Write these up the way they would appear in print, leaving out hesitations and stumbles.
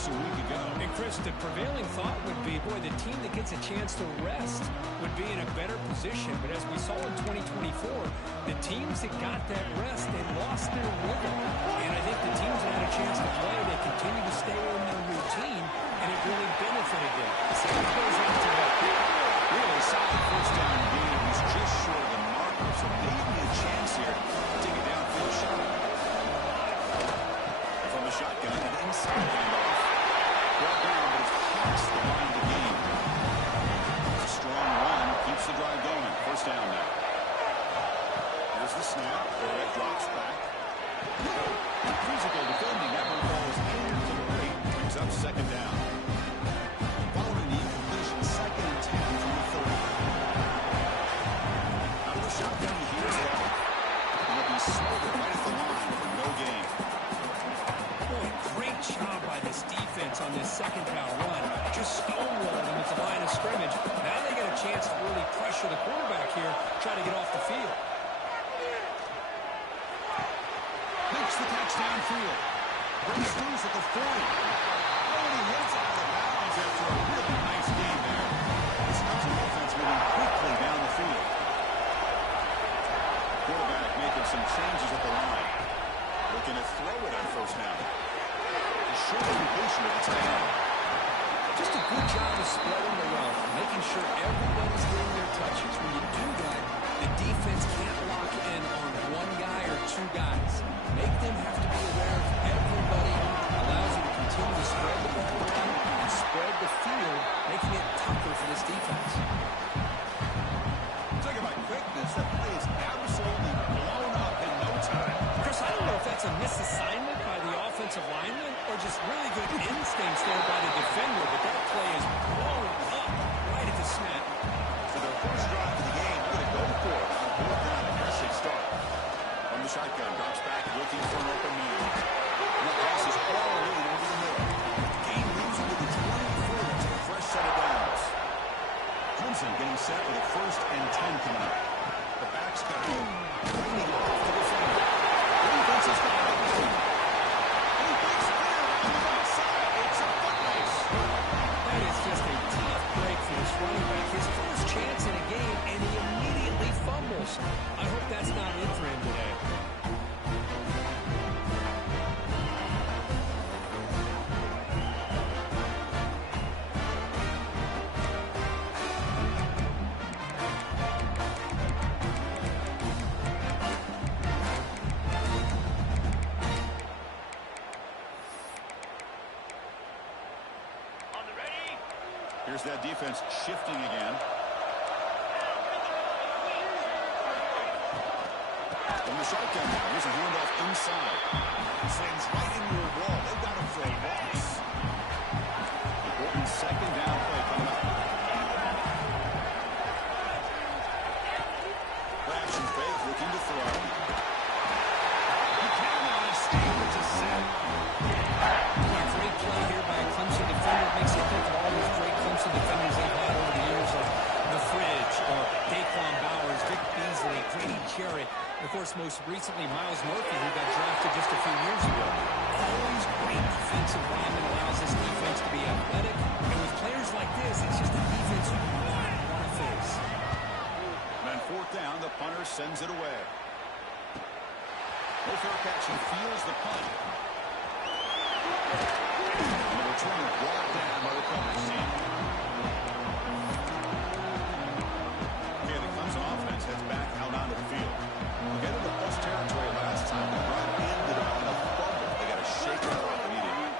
this a week ago. And Chris, the prevailing thought would be, boy, the team that gets a chance to rest would be in a better position. But as we saw in 2024, the teams that got that rest, they lost their rhythm. And I think the teams that had a chance to play, they continue to stay in their routine, and it really benefited them. So it goes out to that. Really solid first down game. He's just short of the marker, so maybe a chance here to take a downfield shot. From the shotgun, an inside handoff. Brought down, but it's past the line of the game. A strong run keeps the drive going. First down now. Here's the snap. It drops back. Physical defending. That one falls incomplete. Brings up second down. Following the incompletion, second and 10 from the 30. Out of the shotgun, here's Hill. He'll be smothered right at the line for no gain. Boy, great job by this defense on this second down run. Just stonewalled him at the line of scrimmage. Now they get a chance to really pressure the quarterback here, try to get off the field. Makes the catch downfield. Breaks loose at the 40. Oh, and he hits out of the bounds after a really nice game there. This Clemson offense moving quickly down the field. Quarterback making some changes at the line. Looking to throw it on first down. A short completion at the tight end. Just a good job of spreading the wealth, making sure everybody's getting their touches. When you do that, the defense can't lock in on one guy or two guys. Make them have to be aware of everybody. Allows you to continue to spread the ball around and spread the field, making it tougher for this defense. Talk about quickness. That play is absolutely blown up in no time. Chris, I don't know if that's a misassignment by the offensive lineman or just really good instincts there by the defender, but that play is blown up right at the snap. For their first drive of the game, they're going to go for it on fourth down. Aggressive start. From the shotgun, drops back, looking for an open man. And that pass is all in over the middle. Game moves into the 24th. Fresh set of downs. Clemson getting set with a 1st and 10 coming up. The back's got it. Bringing it off to the center. The defense has got it. And he breaks clear on the outside. It's a foot race. That is just a tough break for this running back. His first chance in a game, and he immediately fumbles. I hope that's not it for him today. Here's that defense shifting again. From the shotgun now, here's a handoff inside. Sends right into a wall. They've got him for a loss. Important second down play coming up. Flash and fake, looking to throw. He cannot escape. It's a set. Great play here by a Clemson defender. It makes you think of all those great Clemson defenders they've had over the years, like The Fridge or Daquan Bowers, Vic Beasley, Grady Jarrett, and of course most recently Miles Murphy, who got drafted just a few years ago. Always great defensive lineman, allows this defense to be athletic, and with players like this, it's just a defense you want to face. And on fourth down, the punter sends it away. No fair catch. He feels the punt. And the return brought down by the coverage team. Okay, the Clemson offense heads back out onto the field. They got into plus territory last time. The drive ended on a fumble. They got to shake it off immediately.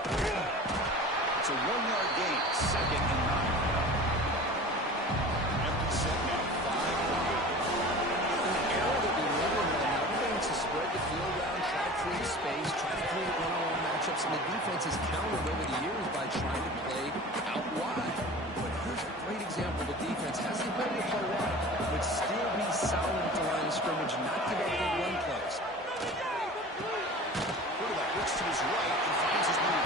It's a 1-yard gain, 2nd and 9. Empty set now, 5-8. In the era that we live in right now, everything to spread the field around, try to create space, try to create one-on-one matchups, and the defense has countered over the years by trying to play out wide. But here's a great example. The defense has the ability to play wide, but still be solid at the line of scrimmage, not give up big run plays. Quarterback looks to his right and finds his man.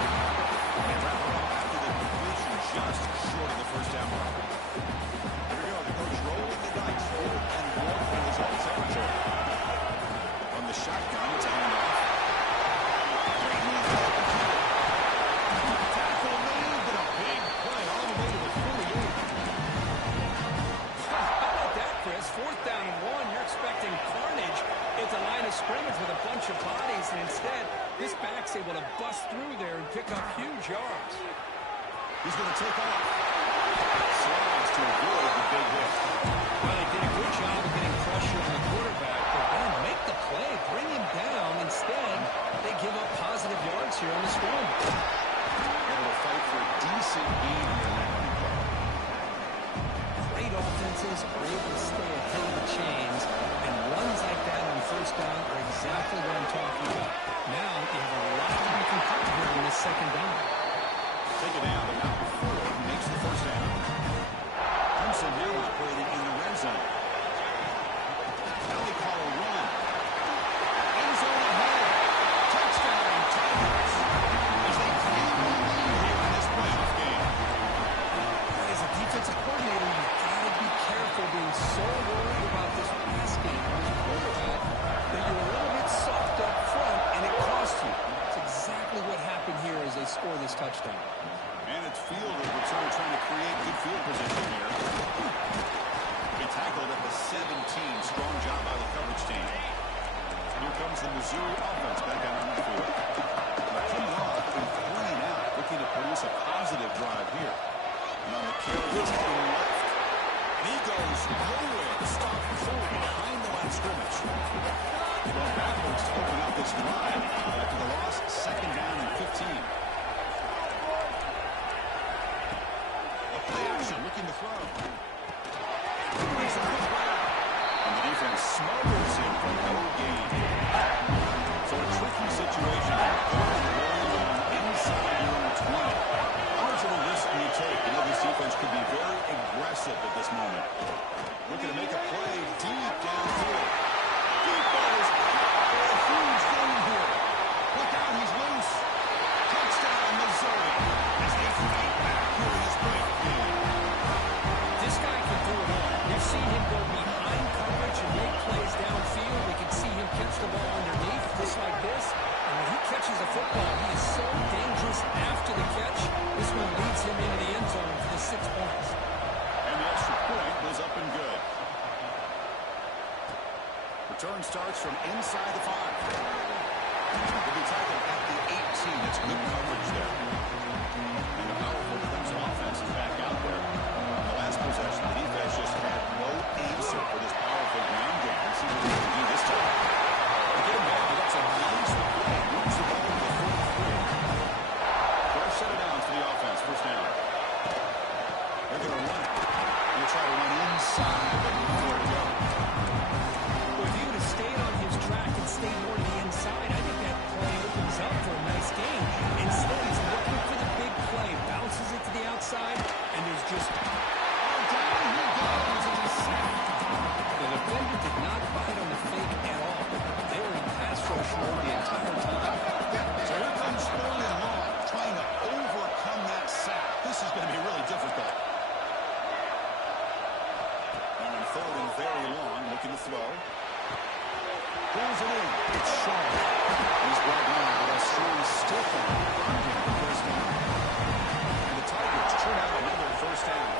And wrap it up after the completion, just short of the first down mark. Here we go. The coach rolling the dice. 4th and 1 from his own territory. From the shotgun, it's a handoff. Great move. Tackle This back's able to bust through there and pick up huge yards. He's going to take off. Slides to avoid the big hit. Well, they did a good job of getting pressure on the quarterback, but then make the play, bring him down. Instead, they give up positive yards here on the scrum. Able to fight for a decent gain here in that running play. Great offenses are able to stay ahead of the chains, and runs like that on first down are exactly what I'm talking about. Now you have a lot to be complete here in this second down. Take it down, but not before he makes the first down. Clemson now operating in the red zone. Now they call a run. End zone ahead. Touchdown, Tigers. As they claim the lead here in this playoff game. As a defensive coordinator, you've got to be careful being so worried about this pass game on the quarterback that you're a little bit soft up front and it costs you. It's exactly what happened here as they score this touchdown. And it's field of return trying to create good field position here. They tackled at the 17. Strong job by the coverage team. Here comes the Missouri offense back out on the field. They're coming off and 3 and out, looking to produce a positive drive here. And on the carry, he's heading left. And he goes nowhere. Stop forward behind the line of scrimmage. Going backwards to open up this drive after the loss, second down and 15. Play action, looking to throw. And the defense smothers him for no gain. So a tricky situation here. Going very long inside your own 20. How much of a risk do you take? You know this defense could be very aggressive at this moment. Looking to make a play deep downfield. Deep ball is caught for a huge gain here. Look out, he's loose. Touchdown, Missouri. As they fight back here in this break. This guy can do it all. We've seen him go behind coverage and make plays downfield. We can see him catch the ball underneath, just like this. And when he catches the football, he is so dangerous after the catch. This one leads him into the end zone for the 6 points. And the extra point was up and good. Return starts from inside the 5. They'll be tackled at the 18. It's good coverage there. And the powerful Clemson offense is back out there. On the last possession, the defense just had no answer for this powerful ground game. Let's see what they can do this time. They get him back. That's a nice play. Moves the ball to the 43. First set of downs for the offense. First down. They're going to run it. They'll try to run inside, but nowhere to go. Well, if he would have stayed on his track and stayed more to the inside, I think that play opens up for a nice game. Instead, he's looking for the big play, bounces it to the outside, and there's just down he goes, and he's sacked. The defender did not bite on the fake at all. They were in pass rush mode the entire time. So here comes third and long, trying to overcome that sack. This is going to be really difficult. And on third and very long, looking to throw. Pulls it in. It's Shaw. He's brought down with a strong stiff on him. Earned him the first down. And the Tigers turn out another first down.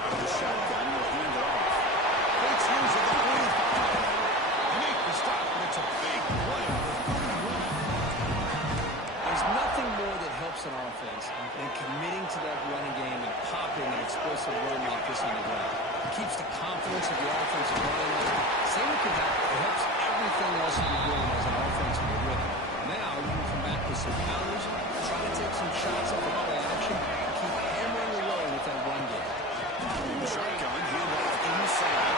Out of the shotgun, will hand it off. Takes use of the 45. Make the stop, but it's a big play on the 31. There's nothing more that helps an offense than committing to that running game and popping an explosive run like this on the ground. It keeps the confidence of your offensive line up. Same with that. It helps everything else you're doing as an offense in your rhythm. Now you can come back with some counters, try to take some shots off of play action, and keep hammering away with that run game. Shotgun, hand off inside.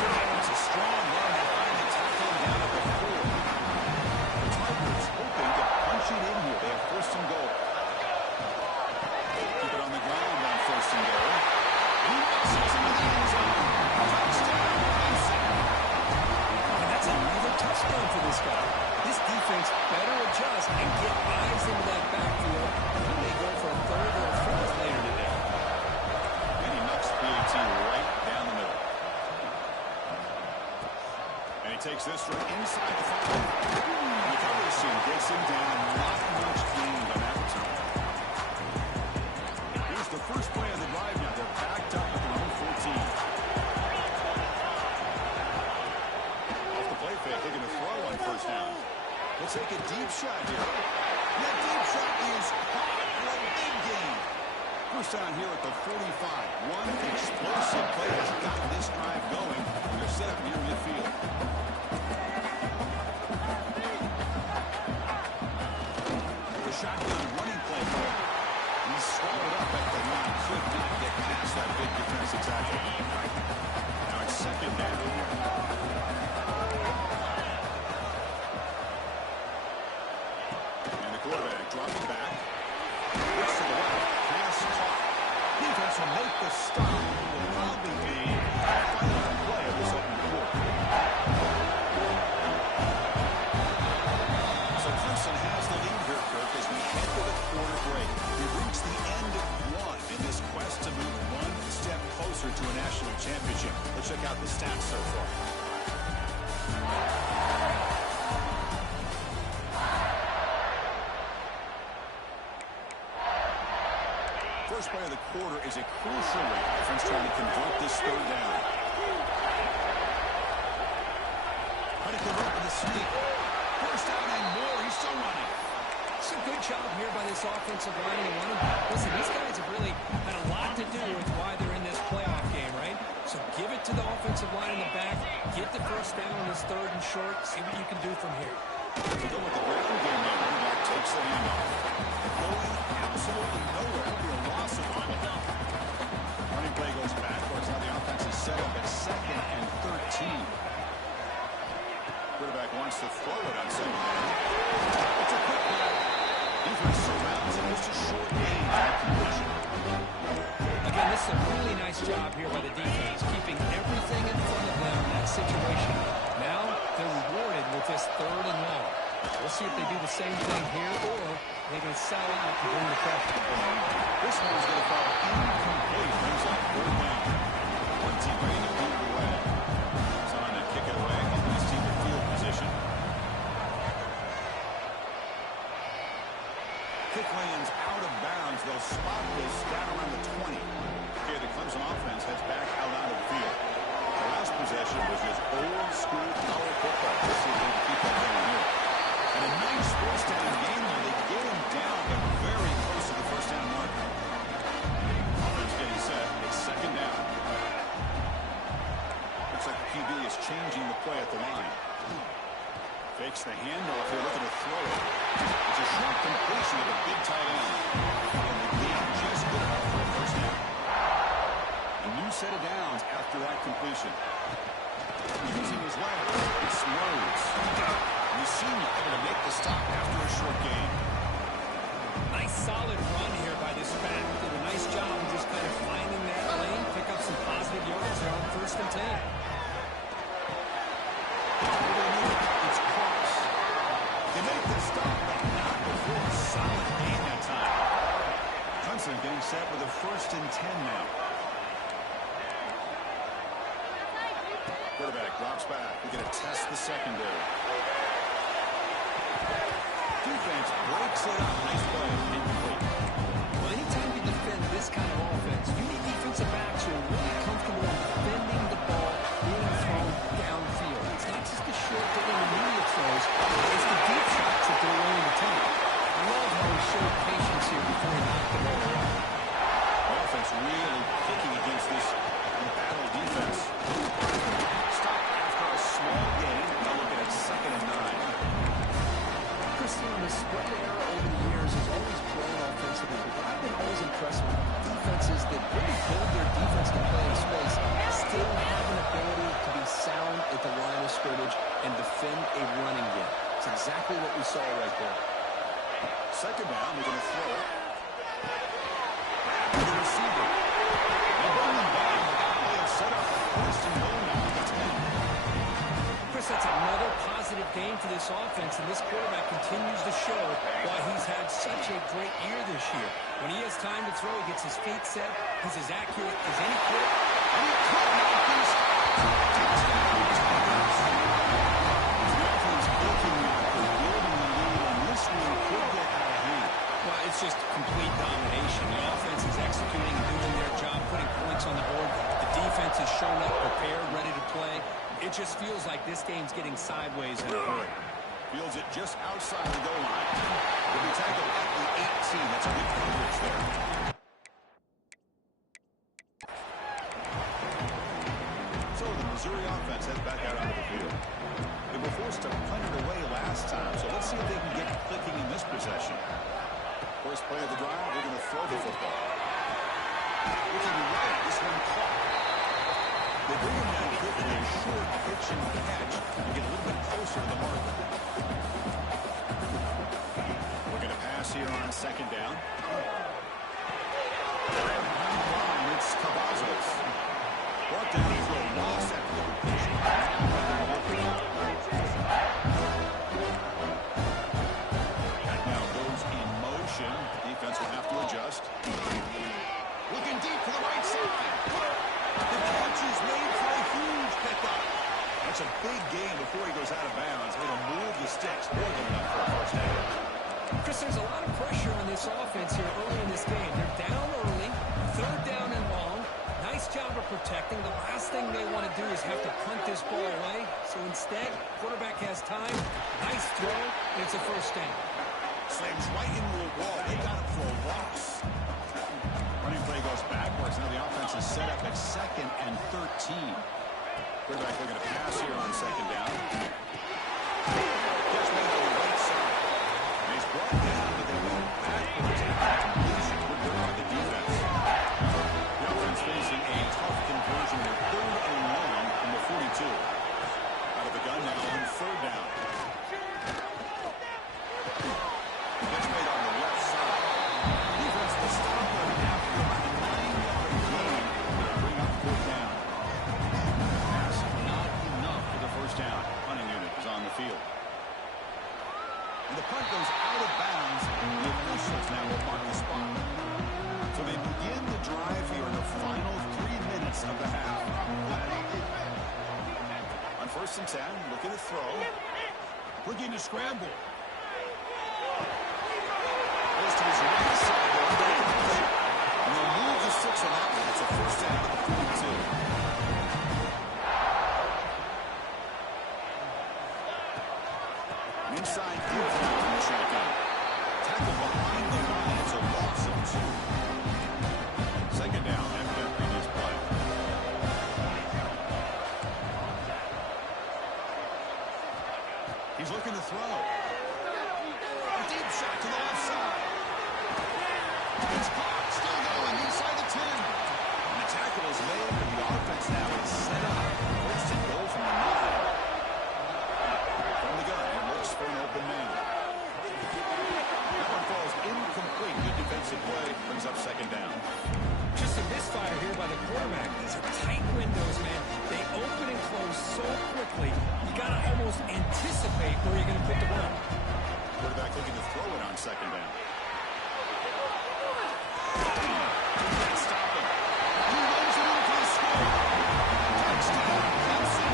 It's a strong run. They finally tackle him down at the 4. The Tigers hoping to punch it in here. They have first and goal. Keep it on the ground on first and goal. He misses in the end zone. Touchdown, Clemson. And that's another touchdown for this guy. This defense better adjust and get eyes into that backfield. He may go for a third or a fourth later today. And he knocks PAT right down the middle. And he takes this from inside the 5. And the coverage team gets him down. Not much gained on that return. Here's the first play of the drive now. They're backed up at their own 14. Off the play fake, they're going to throw on first down. We'll take a deep shot here. That deep shot is caught for a big gain. First down here at the 45. One explosive play has gotten this drive going. They're set up near midfield. The shotgun running play. He's swallowed up at the line. Could not get past that big defensive tackle. Now it's second down. And the quarterback dropping back. Looks to the left. Pass caught. Defense will make the stop. Will probably be the final play of this open quarter. So Clemson has the lead here, Kirk, as we head to the quarter break. We've reached the end of one in this quest to move one step closer to a national championship. Let's check out the stats so far. First play of the quarter is a crucial one. Offense trying to convert this third down. How to convert with a sneak. First down and more. He's still running. It's a good job here by this offensive line. Listen, these guys have really had a lot to do with why they're in this playoff game, right? So give it to the offensive line in the back. Get the first down on this third and short. See what you can do from here. We go with the ground game now. Running back takes the handoff. Going absolutely nowhere. It'll be a loss of one. Running play goes backwards. Now the offense is set up at 2nd and 13. Quarterback wants to throw it on second down. It's a quick play. Defense surrounds it. Just a short gain at completion. Again, this is a really nice job here by the defense, keeping everything in front of them in that situation. Now they're rewarded with this third and long. We'll see if they do the same thing here, or they're going to sell out to bring the pressure. This one's going to fall incomplete. Brings up third down. One team ready to move away. It's on to kick it away. Helping his team in field position. Kick lands out of bounds. They'll spot this down around the 20. Okay, the Clemson offense heads back out onto the field. The last possession was just old school college football. Let's see if they can keep that going here. And a nice first down game where they get him down, but very close to the first down mark. Offense getting set. It's second down. Looks like the QB is changing the play at the line. Fakes the handoff here, looking to throw it. It's a short completion of a big tight end. And the game just good enough for a first down. A new set of downs after that completion. Using his legs, it slows. And the senior able to make the stop after a short gain. Nice solid run here by this back. Did a nice job of just kind of finding that lane, pick up some positive yards there on 1st and 10. It's close. They make the stop, but not before a solid gain that time. Clemson getting set with a 1st and 10 now. Quarterback drops back. We're going to test the secondary. Defense breaks it up. Nice play. Incomplete. Well, anytime you defend this kind of offense, you need defensive backs who are really comfortable in defending the ball being thrown downfield. It's not just the short to intermediate throws. It's the deep shots that they're willing to take. I love how he showed patience here before he knocked the ball around. The offense really kicking against this embattled defense. Stop after a small gain. Now looking at 2nd and 9. Christian, the spread era over the years has always grown offensively, but I've been always impressed with defenses that really build their defense to play in space, still have an ability to be sound at the line of scrimmage and defend a running game. It's exactly what we saw right there. Second down, they're going to throw it. To the receiver. They bring him back. They have set up a 1st and goal now at the 10. Chris, that's another positive game for this offense, and this quarterback continues to show why he's had such a great year this year. When he has time to throw, he gets his feet set. He's as accurate as any quarterback. And he could not be stopped. Touchdown, Tigers. The offense looking at the building the lead, and this one could get out of hand. Well, it's just complete domination. The offense is executing and doing their job, putting points on the board. The defense has shown up, prepared, ready to play. It just feels like this game's getting sideways in a hurry. Fields it just outside the goal line. He'll be tackled at the 18. That's a good coverage there. So the Missouri offense heads back out onto the field. They were forced to punt it away last time, so let's see if they can get clicking in this possession. First play of the drive, they're going to throw the football. Looking right, this one caught. They bring him down quickly, a short pitch and catch to get a little bit closer to the mark. We're going to pass here on second down. It's Cavazos. Brought down for a loss at the completion. That now goes in motion. Defense will have to adjust. Looking deep to the right side. The catch is made for a huge pickup. That's a big gain before he goes out of bounds. It'll move the sticks more than enough for a first down. Chris, there's a lot of pressure on this offense here early in this game. They're down early, third down and long. Nice job of protecting. The last thing they want to do is have to punt this ball away. So instead, quarterback has time. Nice throw, and it's a first down. Slams right into a wall. They got him for a loss. Running play goes backwards. Now the offense is set up at 2nd and 13. Quarterback looking to pass here on second down. Just made on the right side. And he's brought down, but they went backwards. Completion would work on the defense. The offense facing a tough conversion. They're 3rd and long from the 42. Out of the gun now on third down. That's made on the left side. Defense will stop them after about a 9-yard gain. Bring up fourth down. Pass not enough for the first down. Punting unit is on the field. And the punt goes out of bounds. The officials now will mark the spot. So they begin the drive here in the final 3 minutes of the half. On 1st and 10, looking to throw. Looking to scramble. Goes to his right side. And they'll move the 6 on that one. It's a first down at the 42. Inside infield in the shotgun. Tackle behind the line. It's a loss of 2. Second down after that previous play. He's looking to throw. A deep shot to the left side. It's caught. Still going inside the 10. And the tackle is made, and the offense now is set up. First and goal from the 9. From the gun, it looks for an open man. That one falls incomplete. Good defensive play. Brings up second down. Just a misfire here by the quarterback. These are tight windows, man. They open and close so quickly. You got to almost anticipate where you're going to put the ball. Quarterback looking to throw it on second down. Can't stop him. He runs it in for the score. Touchdown, Clemson.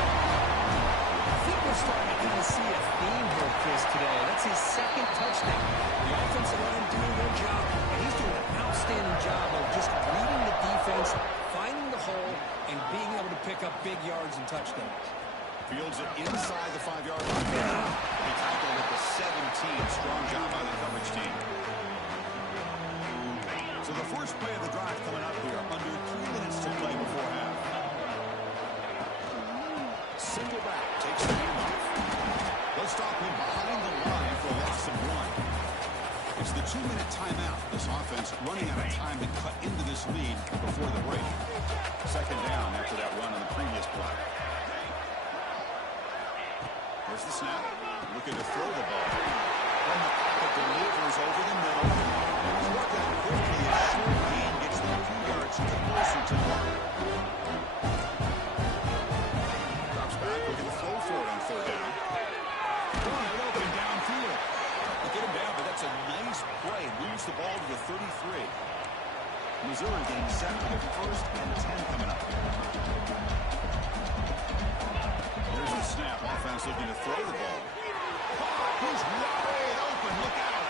I think we're starting to kind of see a theme here, Chris, today. That's his 2nd touchdown. The offensive line doing their job, and he's doing an outstanding job of just reading the defense, finding the hole, and being able to pick up big yards and touchdowns. Fields it inside the 5-yard line. He tackled at the 17. Strong job by the coverage team. So the first play of the drive coming up here. Under 3 minutes to play before half. Single back takes the handoff. They'll stop him behind the line for a loss of 1. It's the 2-minute timeout. This offense running out of time to cut into this lead before the break. Second down after that run on the previous play. There's the snap. Looking to throw the ball. From the pocket, delivers over the middle. He's worked out quickly. A short gain gets them 2 yards closer to the mark. Drops back, looking to throw for it on third down. Wide open downfield. They get him down, but that's a nice play. Moves the ball to the 33. Missouri getting set for the 1st and 10 coming up. There's the snap. Offense looking to throw the ball. He's wide open. Look out.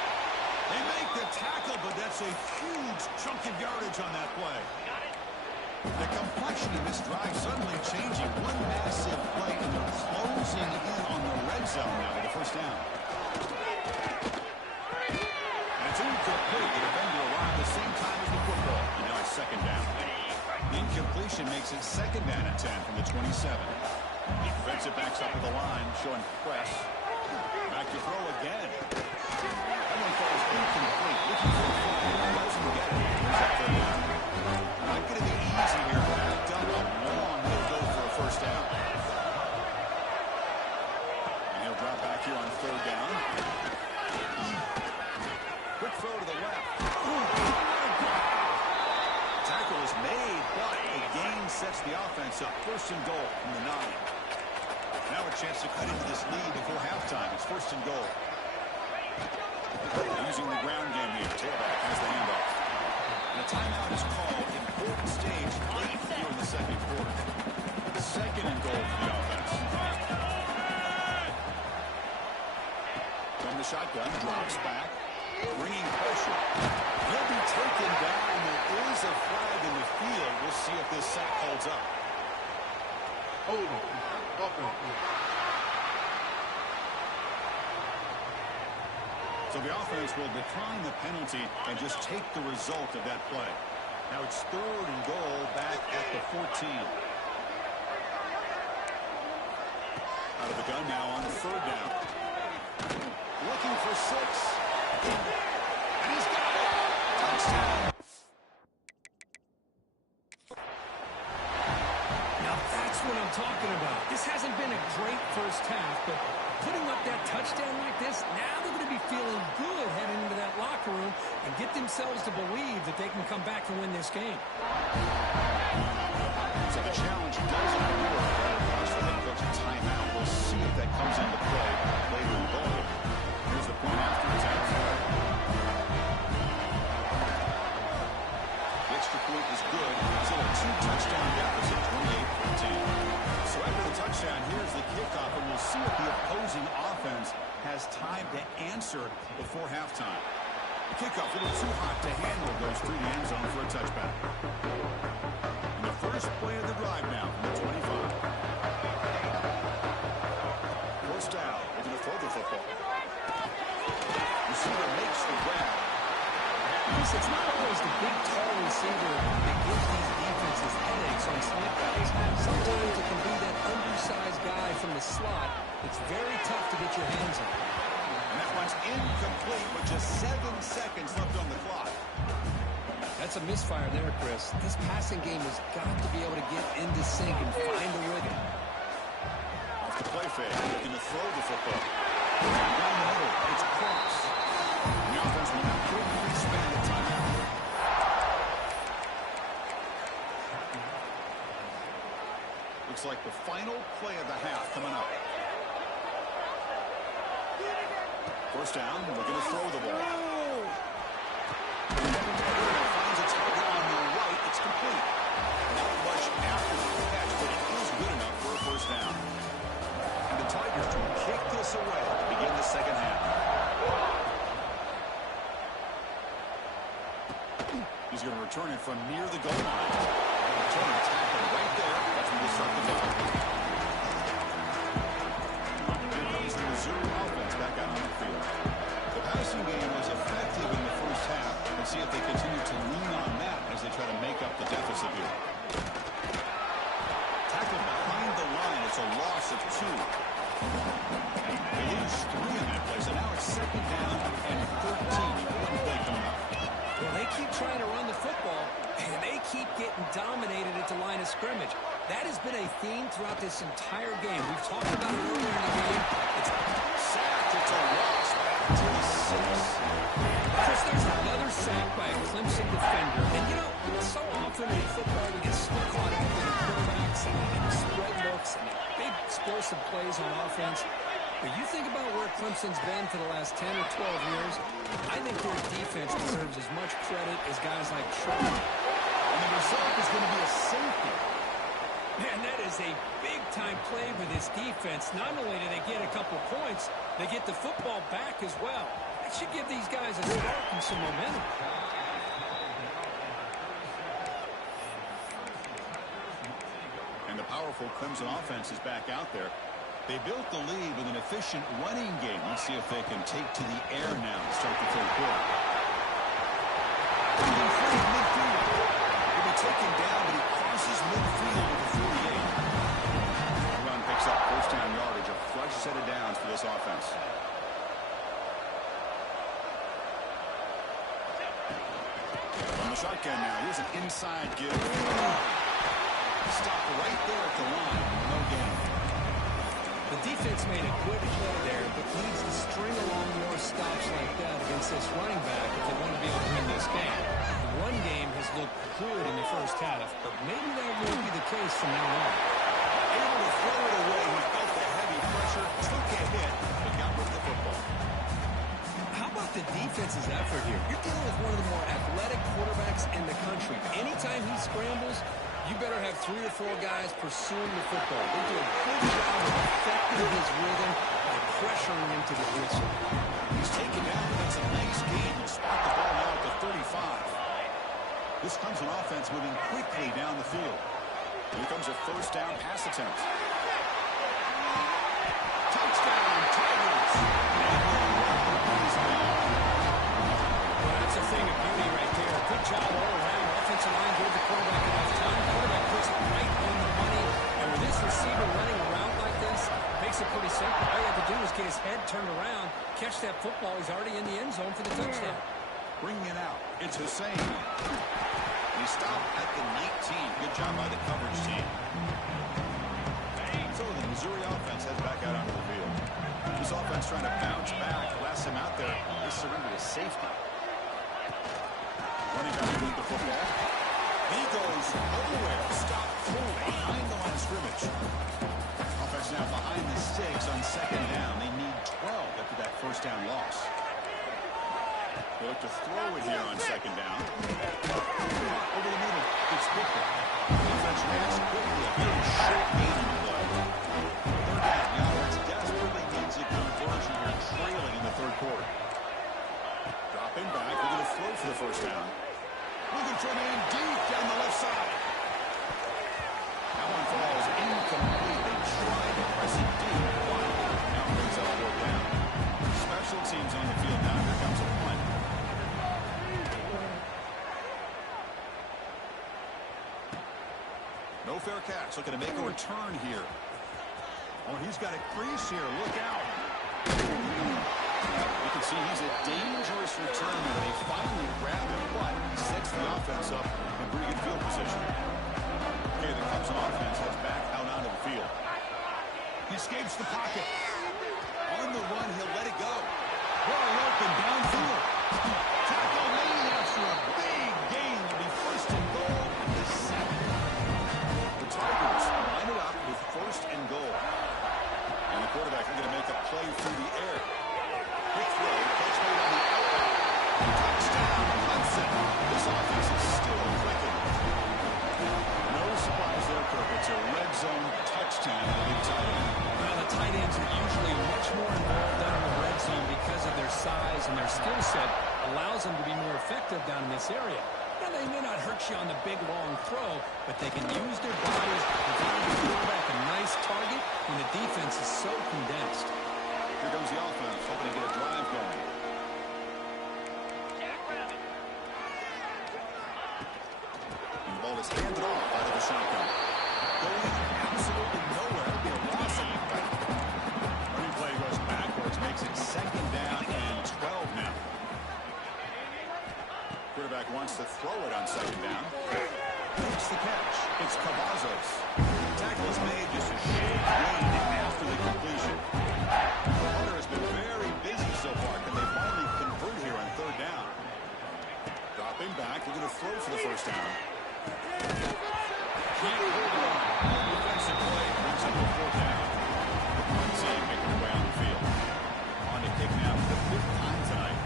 They make the tackle, but that's a huge chunk of yardage on that play. The complexion of this drive suddenly changing. One massive play, and they're closing in on the red zone now with the first down. completion makes it second down and 10 from the 27. Defensive backs up to the line, showing press. Back to throw again. That one falls incomplete. Looking for a flag. Doesn't get it. Here's that third down. Not going to be easy here. Backed up a long way to go for a first down. And he'll drop back here on third down. Quick throw to the left. Tackle is made, but a gain sets the offense up. First and goal from the 9. Now a chance to cut into this lead before halftime. It's first and goal. Using the ground game here. Tailback has the handoff. And a timeout is called. Important stage late here in the second quarter. Second and goal for the offense. From the shotgun, drops back. Bringing pressure. He'll be taken down. There is a flag in the field. We'll see if this sack holds up. So the offense will decline the penalty and just take the result of that play. Now it's third and goal back at the 14. Out of the gun now on third down. Looking for 6. And he's got it. Touchdown. Now that's what I'm talking about. This hasn't been a great first half, but putting up that touchdown like this, now they're going to be feeling good heading into that locker room and get themselves to believe that they can come back and win this game. So the challenge doesn't work. Across the head coach a timeout. We'll see if that comes into play later in the ball. Here's the point after it's out. The extra point is good. Still a 2-touchdown deficit, 28-14. So after the touchdown, here's the kickoff, and we'll see if the opposing offense has time to answer before halftime. The kickoff a little too hot to handle, goes through the end zone for a touchback. And the first play of the drive now from the 25. First down, looking to throw the football. Receiver makes the grab. It's not always the big, tall receiver that gives these defenses headaches on slant guys. Sometimes it can be that undersized guy from the slot. It's very tough to get your hands on. And that one's incomplete with just 7 seconds left on the clock. That's a misfire there, Chris. This passing game has got to be able to get into sync and find a rhythm. Off the play fake, looking to throw the football. Down the middle, it's across. The offense will now quickly expand the timeout. Looks like the final play of the half coming up. First down, we're going to throw the ball. Finds a target on the right. It's complete. Not much after the catch, but it is good enough for a first down. And the Tigers will kick this away to begin the second half. He's going to return it from near the goal line. Return and tackle right there. That's when we start the ball. Here comes the Missouri offense back out on the field. The passing game was effective in the first half. Let's see if they continue to lean on that as they try to make up the deficit here. Tackle behind the line. It's a loss of 2. They lose 3 in that play, so now it's second down and 13. Important play coming up. Well, they keep trying to run the football, and they keep getting dominated at the line of scrimmage. That has been a theme throughout this entire game. We've talked about it earlier in the game. It's sacked. It's a loss back to the 6. Chris, there's another sack by a Clemson defender. And, you know, so often in football we get so caught up in the quarterbacks and the spread looks and the big explosive plays on offense. But you think about where Clemson's been for the last 10 or 12 years, I think their defense deserves as much credit as guys like Sherman. And the result is going to be a safety. Man, that is a big-time play for this defense. Not only do they get a couple points, they get the football back as well. That should give these guys a spark and some momentum. And the powerful Clemson offense is back out there. They built the lead with an efficient running game. Let's see if they can take to the air now to start the third quarter. He'll be taken down, but he crosses midfield at the 48. The run picks up first down yardage, a fresh set of downs for this offense. From the shotgun now, here's an inside give. Stop right there at the line. No gain. The defense made a good play there, but needs to string along more stops like that against this running back if they want to be able to win this game. The run game has looked good in the first half, but maybe that won't be the case from now on. Able to throw it away. He felt the heavy pressure, took a hit, but got rid of the football. How about the defense's effort here? You're dealing with one of the more athletic quarterbacks in the country. Anytime he scrambles, you better have 3 or 4 guys pursuing the football. They do a good job of affecting his rhythm by pressuring him to the whistle. He's taken down. That's a nice gain. He'll spot the ball now at the 35. This Clemson offense moving quickly down the field. Here comes a first down pass attempt. Touchdown, Tigers. Well, that's a thing of beauty right there. Good job all around. Offensive line gave the quarterback enough time. Quarterback puts it right on the money. And with this receiver running around like this, makes it pretty simple. All you have to do is get his head turned around, catch that football. He's already in the end zone for the touchdown. Bringing it out. It's Hussein. He stopped at the 19. Good job by the coverage team. So the Missouri offense heads back out onto the field. This offense trying to bounce back. Last time out there, they surrendered to safety. Running back with the football. He goes nowhere. Stop full behind the line of scrimmage. Offense now behind the sticks on second down. They need 12 after that first down loss. They look to throw it here on second down. Over the middle. It's quickly. Defense reacts quickly. A very short game in the play. Third down. Now it's desperately needs a conversion here, trailing in the third quarter. Dropping back. We're going to throw for the first down. Looking for a man deep down the left side. That one falls incomplete. They tried to press it deep. But now brings up fourth down. Special teams on the field now. Here comes a punt. No fair catch. Looking to make a return here. Oh, he's got a crease here. Look out. You can see he's a dangerous returner. They finally grab him, but he sets the offense up in pretty good field position. Okay, the Clemson offense heads back out onto the field. He escapes the pocket. On the run, he'll let it go. Wide open downfield. Tackle made after a big gain. Will be first and goal at the 7. The Tigers line it up with first and goal. And the quarterback is going to make a play through the air. Quick throw, catch made on the outlet. Touchdown, Clemson. This offense is still clicking. No surprise there, Kirk. It's a red zone touchdown to the big tight end. Well, the tight ends are usually much more involved down in the red zone because of their size and their skill set allows them to be more effective down in this area. Now, they may not hurt you on the big, long throw, but they can use their bodies to provide the quarterback a nice target when the defense is so condensed. Here comes the offense, hoping to get a drive going. And the ball is handed off out of the shotgun. Going absolutely nowhere. It'll be a loss of effect. Running play goes backwards, makes it second down and 12 now. Quarterback wants to throw it on second down. Makes the catch. It's Cavazos. Tackle is made just a short lead after the completion. Hunter has been very busy so far. Can they finally convert here on third down? Dropping back. We're going to throw for the first down. Can't hold it on. Defensive play brings up the fourth down. One team making their way on the field. On to kick now for the 5th time tonight.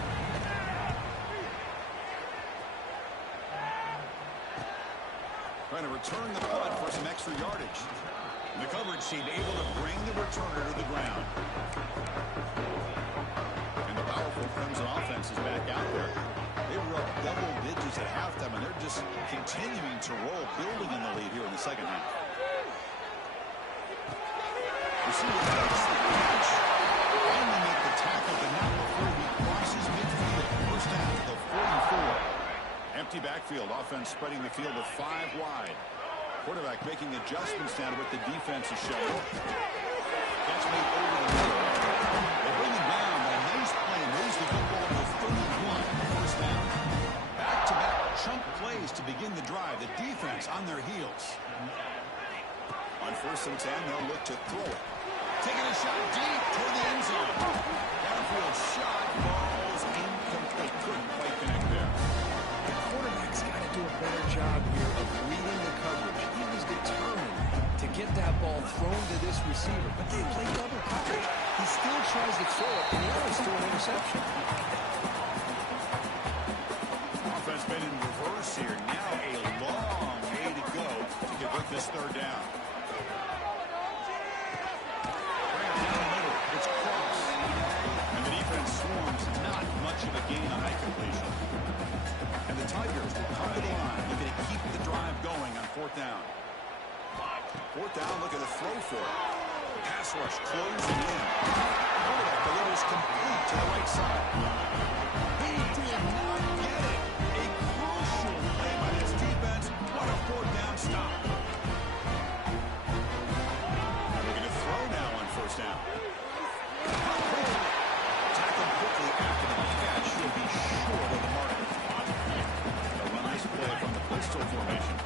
Trying to return the punt for some extra yardage. The coverage team able to bring the returner to the ground. And the powerful Clemson offense is back out there. They were up double digits at halftime, and they're just continuing to roll, building in the lead here in the second half. Receiver takes the catch. Finally make the tackle, but not before he crosses midfield. First down to the 44. Empty backfield. Offense spreading the field with 5 wide. Quarterback making adjustments now to what the defense is showing. Catch made over the middle. They bring it down, but a nice play moves the football to 31. First down. Back-to-back chunk plays to begin the drive. The defense on their heels. On 1st and 10, they'll look to throw it. Taking a shot deep toward the end zone. Downfield shot. Balls incomplete. Couldn't quite connect there. The quarterback's got to do a better job here of reading the coverage. He was determined to get that ball thrown to this receiver, but they play double coverage. He still tries to throw it, and he almost threw an interception. Offense been in reverse here. Now a long way to go to convert this third down. Bring it down the middle. It's close. And the defense swarms. Not much of a gain on that completion. And the Tigers will come to the line, looking to keep the drive going on 4th down. 4th down, looking to throw for it. Pass rush closing in. Quarterback delivers complete to the right side. He did not get it. A crucial play by this defense. What a 4th down stop. Looking to throw now on 1st down. Tackled quickly after the catch. Should be short of the mark. A nice play from the pistol formation.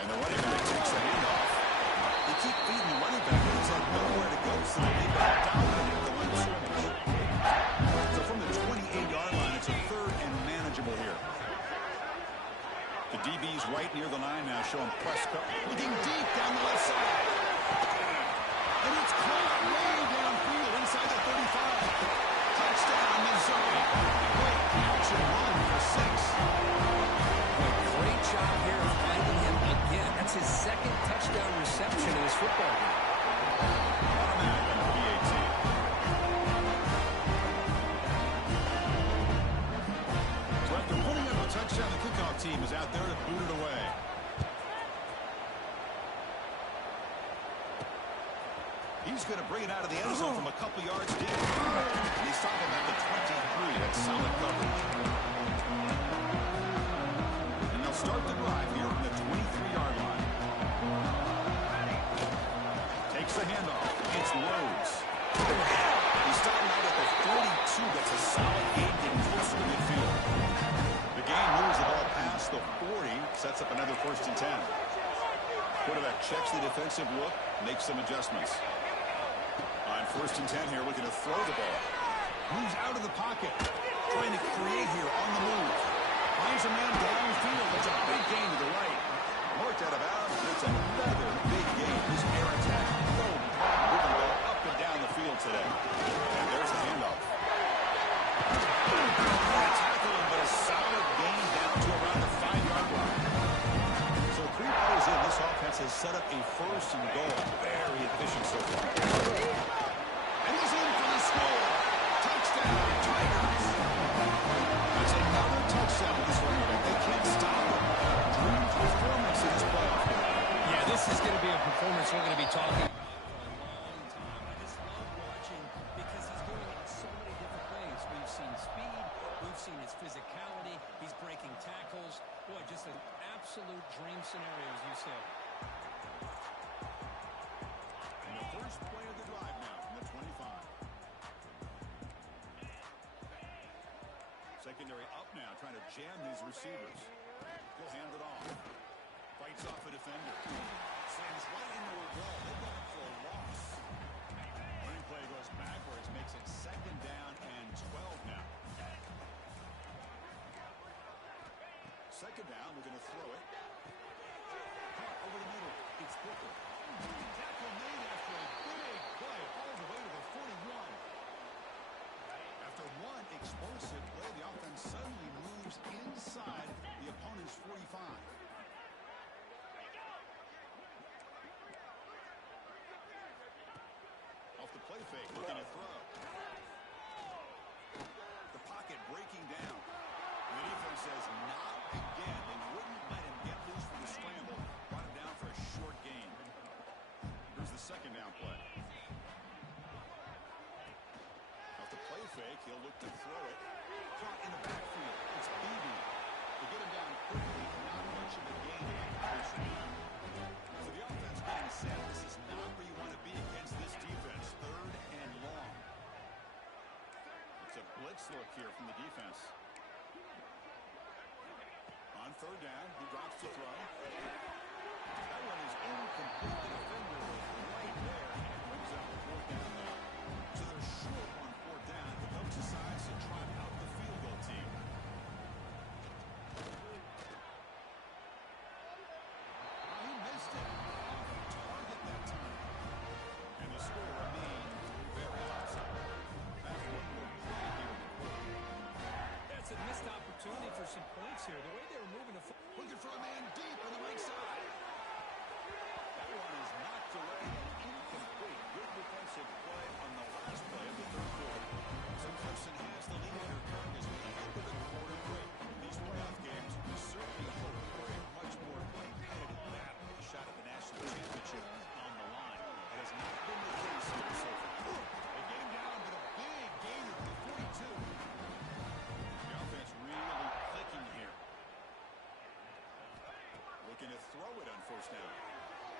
And the running back takes the handoff. They keep feeding the running back, but he's had nowhere to go, so they've got dominated the line scrimmage. So from the 28-yard line, it's a 3rd and manageable here. The DB's right near the line now, showing Prescott looking deep down the left side. And it's caught way downfield inside the 35. Touchdown, Missouri. Great catch and run for 6. Great job here of finding him again. That's his 2nd touchdown reception in his football game. Automatic on the PAT. So after putting up a touchdown, the kickoff team is out there to boot it away. He's going to bring it out of the end zone from a couple yards deep. And he's talking about the 23. That's solid coverage. And they'll start the drive here from the 23-yard line. Takes the handoff. It's Rhodes. He's starting out at the 42. That's a solid gain, getting closer to midfield. The game moves the ball past the 40. Sets up another 1st and 10. Quarterback checks the defensive look, makes some adjustments. On 1st and 10 here, looking to throw the ball. Moves out of the pocket. Trying to create here on the move. Finds a man downfield. That's a big gain to the right. Marked out of bounds. It's another big gain. This air attack, no problem moving the ball up and down the field today. And there's the handoff. Tackle him, but a solid gain down to around the 5-yard line. So 3 plays in, this offense has set up a 1st and goal. Very efficient so far. And he's in for the score. Touchdown, Tigers. That's another touchdown with this running back. They can't stop him. Dream performance in this playoff game. Yeah, this is going to be a performance we're going to be talking about for a long time. I just love watching because he's doing it in so many different ways. We've seen speed. We've seen his physicality. He's breaking tackles. Boy, just an absolute dream scenario, as you said. And the first play of the drive now from the 25. Secondary up now, trying to jam these receivers. He'll hand it off. Fights off a defender. Slams right into a wall. They've got it for a loss. Running play goes backwards, makes it 2nd down and 12 now. 2nd down, we're going to throw it. Caught over the middle. It's Booker. Tackle made after a big play all the way to the 41. After one explosive play, the offense suddenly moves inside the opponent's 45. Off the play fake, looking to throw. The pocket breaking down. And the defense says not again. They wouldn't let him get loose for the scramble. Brought him down for a short gain. Here's the 2nd down play. Off the play fake. He'll look to throw it. Caught in the backfield. It's Beebe. To get him down quickly, not much of a gain on completion. So the offense being set. This is not where you want to be against this defense. 3rd and long. It's a blitz look here from the defense. On 3rd down, he drops to throw. That one is incomplete. The defender was right there, and it brings up 4th down now. So they're short on 4th down. The coach decides to trot out the field goal team. He missed it. Off target that time. And the score remained very lopsided. That's one more play here in the quarter. That's a missed opportunity for some points here. The way they were moving the football. Looking for a man deep on the right side. That one is knocked away and incomplete. Good defensive play on the last play of the 3rd quarter. So Clemson has the lead under current as we head into the quarter break. These playoff games, we certainly hope for a much more competitive battle. A shot at the national championship on the line. That has not been the case here so far. They get him down, but a big gain of the 42. The offense really clicking here. Looking to throw it on 1st down.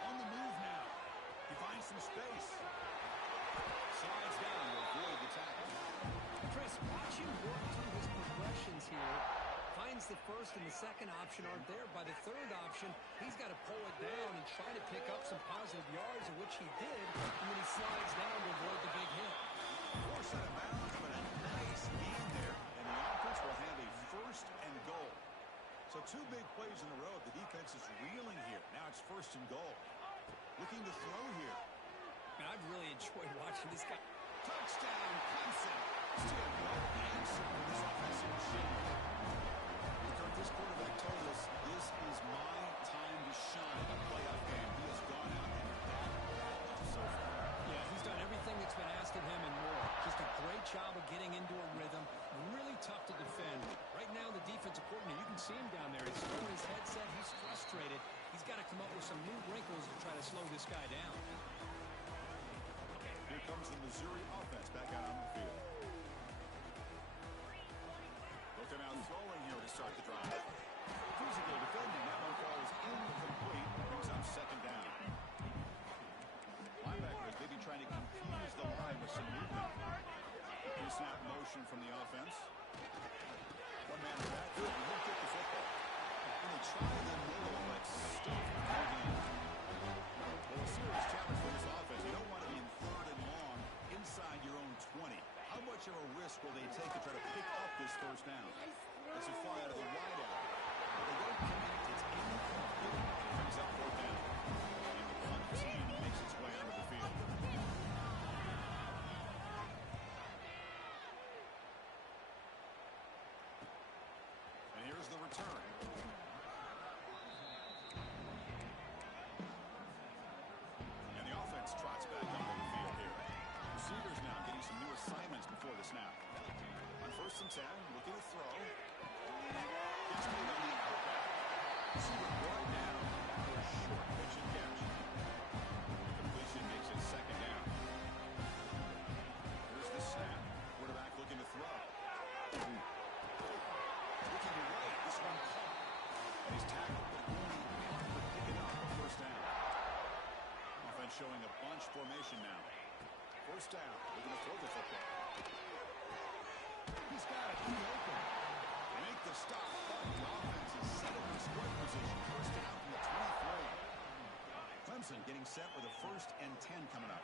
On the move now. He finds some space. Slides down to avoid the tackle. Chris, watch him work through his progressions here. Finds the 1st and the 2nd option aren't there. By the 3rd option, he's got to pull it down and try to pick up some positive yards, of which he did, and then he slides down to avoid the big hit. Force out of bounds, but a nice gain there. And the offense will have a 1st and goal. So 2 big plays in a row. The defense is reeling here. Now it's 1st and goal. Looking to throw here. Man, I've really enjoyed watching this guy. Touchdown, Clemson. Still no answer for this offensive machine. This quarterback told us this is my time to shine in a playoff game. He has gone out and battled so far. Yeah, he's done everything that's been asked of him and more. Just a great job of getting into a rhythm. Really tough to defend. Right now, the defensive coordinator, you can see him down there. He's throwing his headset. He's frustrated. He's got to come up with some new wrinkles to try to slow this guy down. Here comes the Missouri offense back out on the field. Looking out throwing here to start the drive. Physical defending. That one falls incomplete. Brings up 2nd down. Linebackers maybe trying to confuse the line with some movement. Pre-snap motion from the offense. One man in the backfield. He won't get the football. And they try the middle, but stuff again. Well, a serious challenge for this offense. You don't want to be in 3rd and long inside your own 20. How much of a risk will they take to try to pick up this 1st down? It's a fly out of the wideout. But they don't connect. It's incomplete. Brings up 4th down. And the punt team makes its way onto the field. And here's the return. And the offense trots back onto the field here. Receivers now getting some new assignments before the snap. On 1st and 10, looking to throw. Gets moved on the outback. Receiver brought down after a short pitch and catch. The completion makes it 2nd down. Here's the snap. Quarterback looking to throw. Looking to right. This one caught. And he's tackled, but only after picking up a 1st down. Offense showing a bunch formation now. 1st down. Looking to throw the football. He's got it. He's open. They make the stop, but the offense is set up in scoring position. 1st down from the 23. Clemson getting set with a 1st and 10 coming up.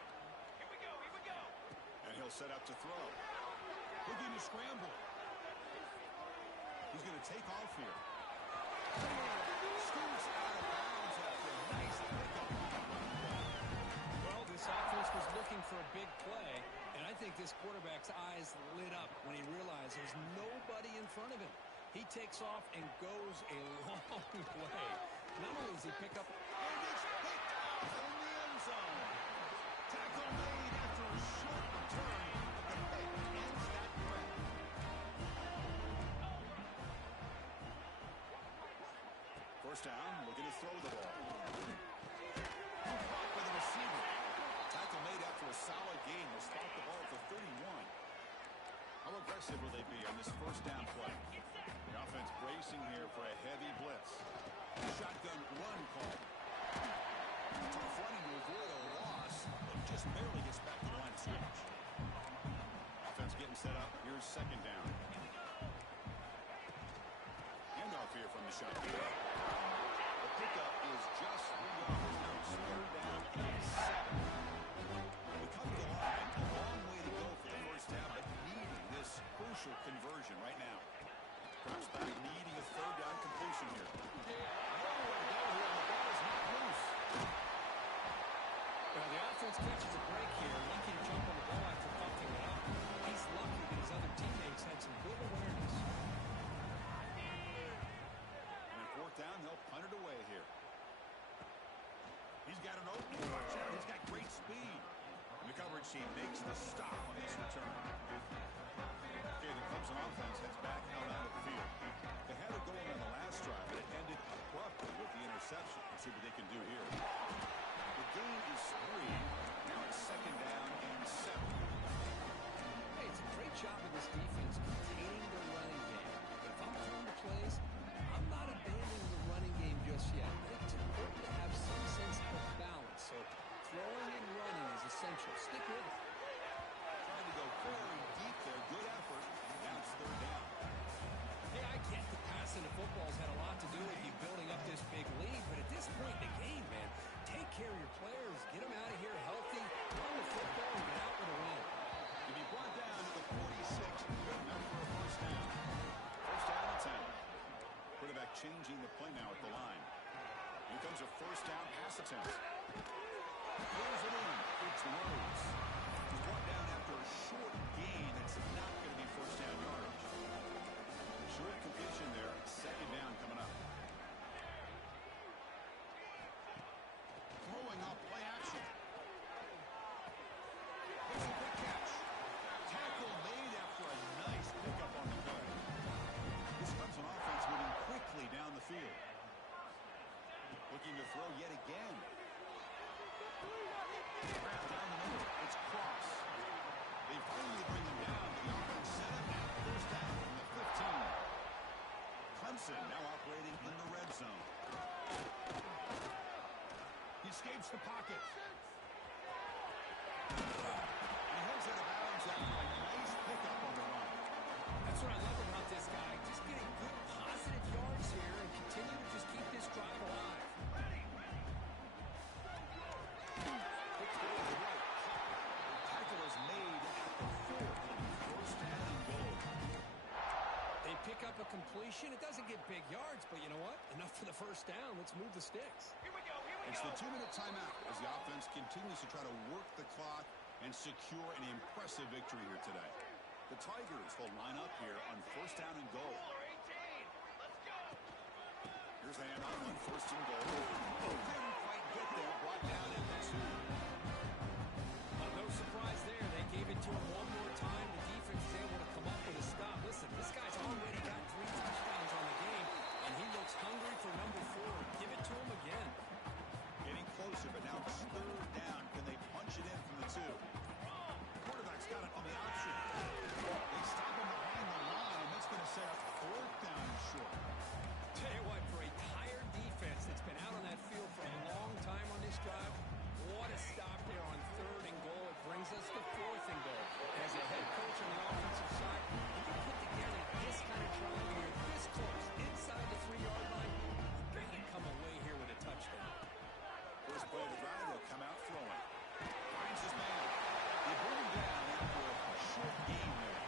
Here we go. Here we go. And he'll set up to throw. Looking to scramble. He's going to take off here. Scoots out of bounds after a nice pickup. Well, this offense was looking for a big play, and I think this quarterback's eyes lit up when he realized there's nobody in front of him. He takes off and goes a long way. Not only does he pick up, And it's picked off in the end zone. Tackle made after a short return. The pick ends that threat. First down, looking to throw the ball. Caught by the receiver. Tackle made after a solid gain. Will spot the ball at the 31. aggressive will they be on this first down play? The offense bracing here for a heavy blitz. Shotgun run call. Tough running to avoid a loss, but just barely gets back to the line of scrimmage. Offense getting set up. Here's second down. Handoff here from the shotgun. The pickup is just 3 yards. Now it's third down and 7. We come to the line. A long way to go for the first down, but needing this crucial conversion right now. Drops back, needing a third down completion here. Nowhere to go here, and the ball is not loose. Well, the offense catches a break here, lucky to jump on the ball after pumping it up. He's lucky that his other teammates had some good awareness. And at fourth down, they'll punt it away here. He's got an opening. Watch out, he's got great speed. And the coverage team makes the stop on this return. Okay, the Clemson offense heads back out onto the field. They had it going on the last drive, but it ended abruptly with the interception. Let's see what they can do here. The gain is 3. Now it's second down and 7. Hey, it's a great job of this defense containing the running game. But if I'm calling the plays, I'm not abandoning the running game just yet. I think it's important to have some sense of balance. So throwing and running is essential. Stick with it. Trying to go very deep there. Good effort. Now it's third down. Hey, I get the passing of football's had a lot to do with you building up this big lead, but at this point in the game, man, take care of your players, get them out of here healthy, run the football, and get out with a win. To be brought down to the 46, good enough for a first down. First down and 10. Quarterback changing the play now at the line. Here comes a first down pass attempt. Throws it in. It's Rhodes. He's brought down after a short gain. It's not going to be first down yardage. Short completion there. Second down coming up. Throwing off play action. Here's a quick catch. Tackle made after a nice pickup on the play. This Clemson offense moving quickly down the field. Looking to throw yet again. Grab down the middle. It's Cross. They finally bring him down. The offense set up now. First down from the 15. Clemson now operating in the red zone. He escapes the pocket. He heads out of bounds after a nice pickup on the run. That's what I love about this guy. Just getting good positive yards here and continue to just keep this drive alive. Quick throw to the right. Tackle is made at the 4. First down and goal. They pick up a completion. It doesn't get big yards, but you know what? Enough for the first down. Let's move the sticks. It's the 2-minute timeout as the offense continues to try to work the clock and secure an impressive victory here today. The Tigers will line up here on first down and goal. Here's a handoff on first and goal. Couldn't quite get there. Brought down at the 2. No surprise there. They gave it to him one more time. The defense is able to come up with a stop. Listen, this guy's already got 3 touchdowns on the game, and he looks hungry for number 4. Give it to him again. Getting closer, but now it's third down. Can they punch it in from the 2? Quarterback's got it on the option. They stop him behind the line. That's going to set up fourth down and short. Tell you what, for a tired defense that's been out on that field for a long time on this drive, what a stop there on third and goal. It brings us to fourth and goal. As a head coach on the offensive side, when you put together this kind of drive, you're this close, inside the 3-yard line, you got to come away here with a touchdown. First play of the drive, they'll come out throwing. Finds his man. They bring him down after a short game there.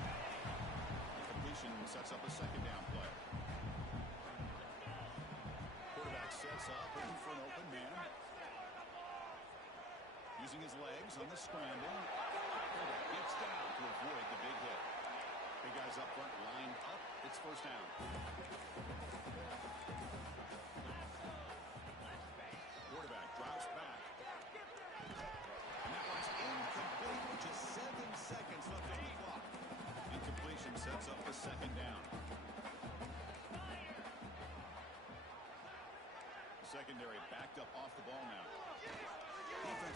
The completion sets up a second down play. Quarterback sets up, looking for an open man. Using his legs on the scramble. Quarterback gets down to avoid the big hit. Big guys up front, lined up. It's first down. Quarterback drops back. And that one's incomplete with just 7 seconds left on the clock. Incompletion sets up the second down. Secondary backed up off the ball now. Defense